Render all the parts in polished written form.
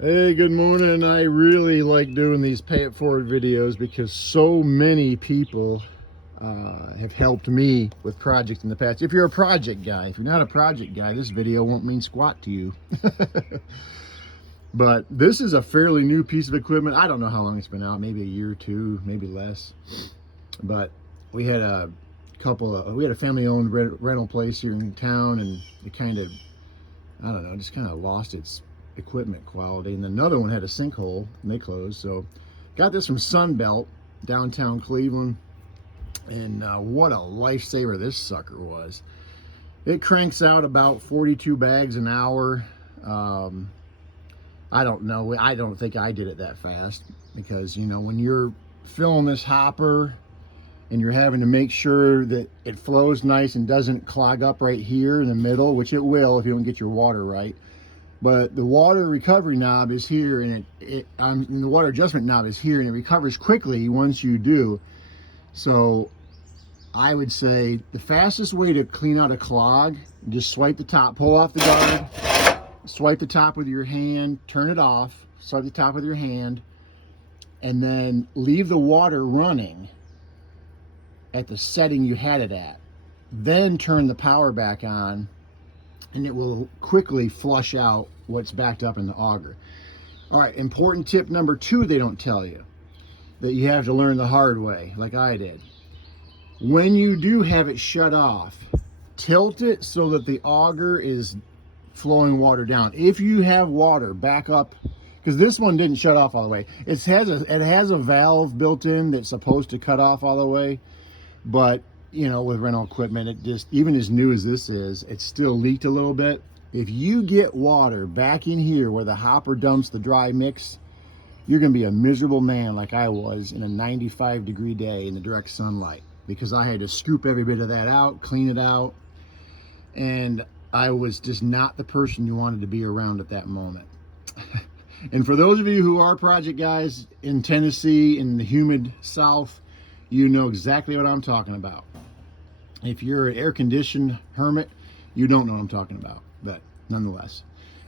Hey, good morning. I really like doing these pay it forward videos because so many people have helped me with projects in the past. If you're a project guy, if you're not a project guy, this video won't mean squat to you. But this is a fairly new piece of equipment. I don't know how long it's been out, maybe a year or two, maybe less. But we had a family-owned rental place here in town, and it kind of, I don't know, just kind of lost its equipment quality. And another one had a sinkhole and they closed. So got this from Sunbelt, downtown Cleveland, and what a lifesaver this sucker was. It cranks out about 42 bags an hour. I don't know, I don't think I did it that fast, because you know, when you're filling this hopper and you're having to make sure that it flows nice and doesn't clog up right here in the middle, which it will if you don't get your water right. But the water recovery knob is here, and the water adjustment knob is here, and it recovers quickly once you do. So I would say the fastest way to clean out a clog, just swipe the top, pull off the guard, swipe the top with your hand, turn it off, swipe the top with your hand, and then leave the water running at the setting you had it at. Then turn the power back on, and it will quickly flush out what's backed up in the auger. All right, important tip number 2 they don't tell you, that you have to learn the hard way, like I did. When you do have it shut off, tilt it so that the auger is flowing water down. If you have water back up, because this one didn't shut off all the way. It has a valve built in that's supposed to cut off all the way, but you know, with rental equipment, it just, even as new as this is, it still leaked a little bit. If you get water back in here where the hopper dumps the dry mix, you're gonna be a miserable man like I was in a 95-degree day in the direct sunlight, because I had to scoop every bit of that out, clean it out, and I was just not the person you wanted to be around at that moment. And for those of you who are project guys in Tennessee, in the humid South, you know exactly what I'm talking about. If you're an air-conditioned hermit, you don't know what I'm talking about, but nonetheless.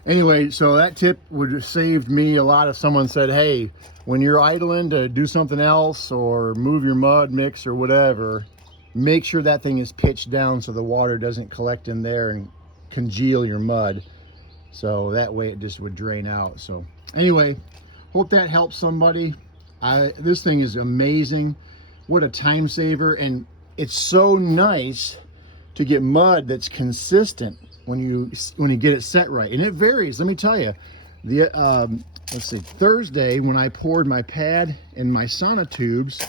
Anyway, so that tip would have saved me a lot if someone said, hey, when you're idling to do something else or move your mud mix or whatever, make sure that thing is pitched down so the water doesn't collect in there and congeal your mud. So that way it just would drain out. So anyway, hope that helps somebody. This thing is amazing. What a time saver. And it's so nice to get mud that's consistent when you get it set right. And it varies, let me tell you. Let's see, Thursday when I poured my pad and my sonotubes,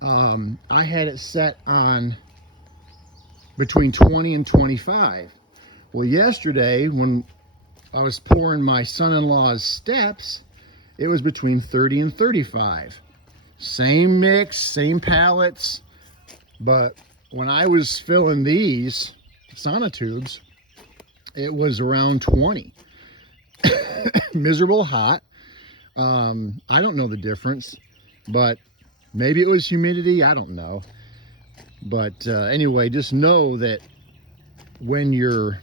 I had it set on between 20 and 25. Well, yesterday when I was pouring my son-in-law's steps, it was between 30 and 35. Same mix, same pallets, but when I was filling these sonotubes, it was around 20. Miserable hot. I don't know the difference, but maybe it was humidity, I don't know. But anyway, just know that when you're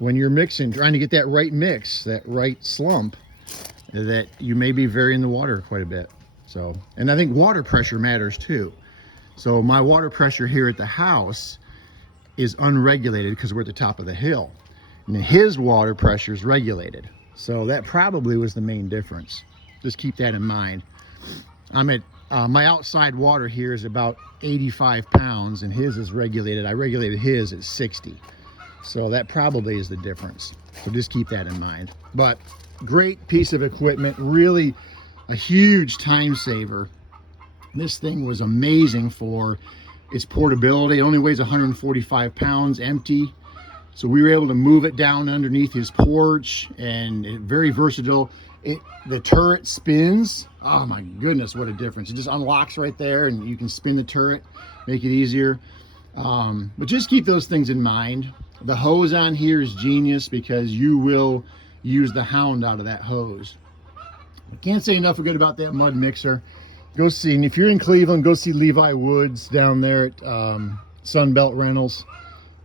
mixing, trying to get that right mix, that right slump, that you may be varying the water quite a bit. So, and I think water pressure matters too. So my water pressure here at the house is unregulated because we're at the top of the hill, and his water pressure is regulated. So that probably was the main difference. Just keep that in mind. I'm at my outside water here is about 85 pounds and his is regulated. I regulated his at 60. So that probably is the difference. So just keep that in mind. But great piece of equipment, really a huge time saver. This thing was amazing for its portability. It only weighs 145 pounds empty. So we were able to move it down underneath his porch, and very versatile. The turret spins. Oh my goodness, what a difference. It just unlocks right there and you can spin the turret, make it easier. But just keep those things in mind. The hose on here is genius because you will use the hound out of that hose. I can't say enough good about that mud mixer. Go see, and if you're in Cleveland, go see Levi Woods down there at Sunbelt Rentals.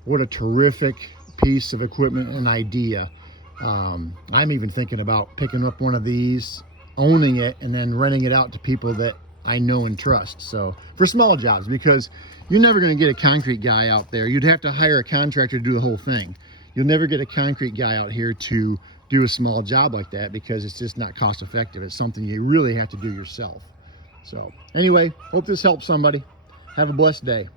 What a terrific piece of equipment and idea. I'm even thinking about picking up one of these, owning it, and then renting it out to people that I know and trust. So for small jobs, because you're never going to get a concrete guy out there. You'd have to hire a contractor to do the whole thing. You'll never get a concrete guy out here to do a small job like that, because it's just not cost effective. It's something you really have to do yourself. So anyway, hope this helps somebody. Have a blessed day.